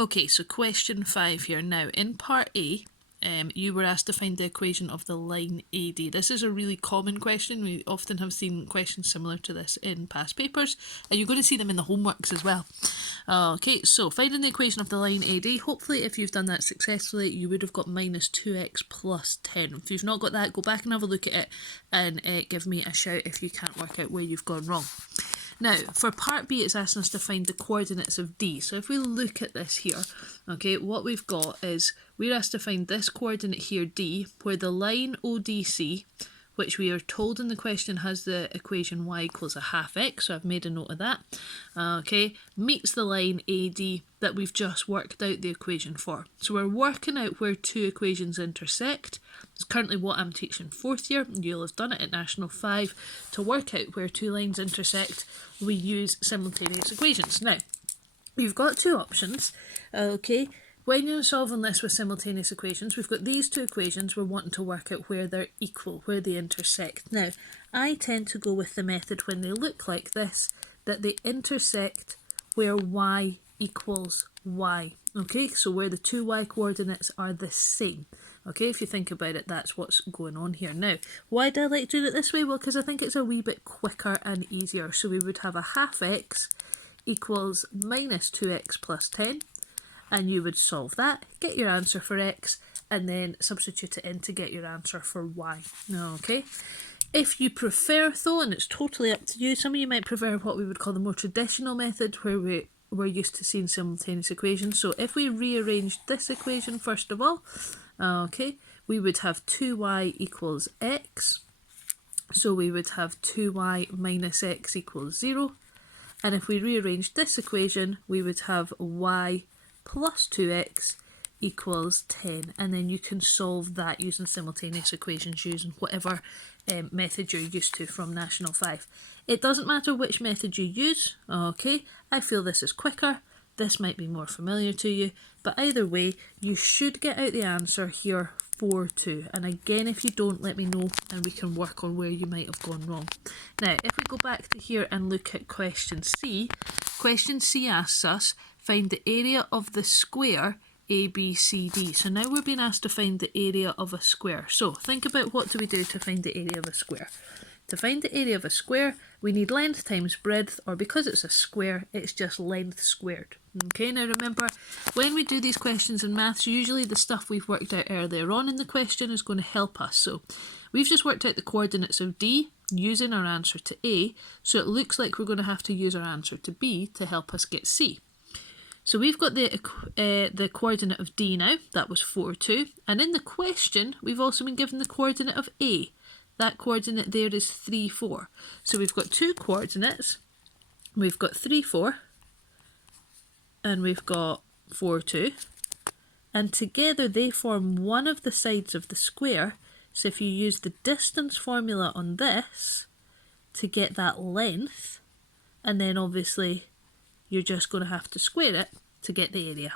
Okay, so question 5 here. Now, in part A, you were asked to find the equation of the line AD. This is a really common question. We often have seen questions similar to this in past papers, and you're going to see them in the homeworks as well. Okay, so finding the equation of the line AD. Hopefully, if you've done that successfully, you would have got minus 2x plus 10. If you've not got that, go back and have a look at it and give me a shout if you can't work out where you've gone wrong. Now, for part B, it's asking us to find the coordinates of D. So if we look at this here, okay, what we've got is we're asked to find this coordinate here, D, where the line ODC, which we are told in the question has the equation y equals a half x, so I've made a note of that, okay, meets the line AD that we've just worked out the equation for. So we're working out where two equations intersect. It's currently what I'm teaching 4th year. You'll have done it at National 5. To work out where two lines intersect, we use simultaneous equations. Now, we've got two options, okay. When you're solving this with simultaneous equations, we've got these two equations. We're wanting to work out where they're equal, where they intersect. Now, I tend to go with the method when they look like this, that they intersect where y equals y. Okay, so where the two y coordinates are the same. Okay, if you think about it, that's what's going on here. Now, why do I like doing it this way? Well, because I think it's a wee bit quicker and easier. So we would have a half x equals minus 2x plus 10. And you would solve that, get your answer for x, and then substitute it in to get your answer for y. Okay. If you prefer though, and it's totally up to you, some of you might prefer what we would call the more traditional method where we're used to seeing simultaneous equations. So if we rearranged this equation first of all, okay, we would have 2y equals x. So we would have 2y minus x equals 0. And if we rearranged this equation, we would have y plus 2x equals 10, and then you can solve that using simultaneous equations, using whatever method you're used to from National 5. It doesn't matter which method you use, okay, I feel this is quicker, this might be more familiar to you, but either way, you should get out the answer here 4-2, and again, if you don't, let me know and we can work on where you might have gone wrong. Now, if we go back to here and look at question C asks us, find the area of the square ABCD. So now we're being asked to find the area of a square. So think about what do we do to find the area of a square. To find the area of a square, we need length times breadth, or because it's a square, it's just length squared. Okay, now remember, when we do these questions in maths, usually the stuff we've worked out earlier on in the question is going to help us. So we've just worked out the coordinates of D using our answer to A, so it looks like we're going to have to use our answer to B to help us get C. So we've got the coordinate of D now, that was 4-2, and in the question we've also been given the coordinate of A. That coordinate there is 3-4. So we've got two coordinates, we've got 3-4 and we've got 4-2, and together they form one of the sides of the square. So if you use the distance formula on this to get that length, and then obviously you're just going to have to square it to get the area.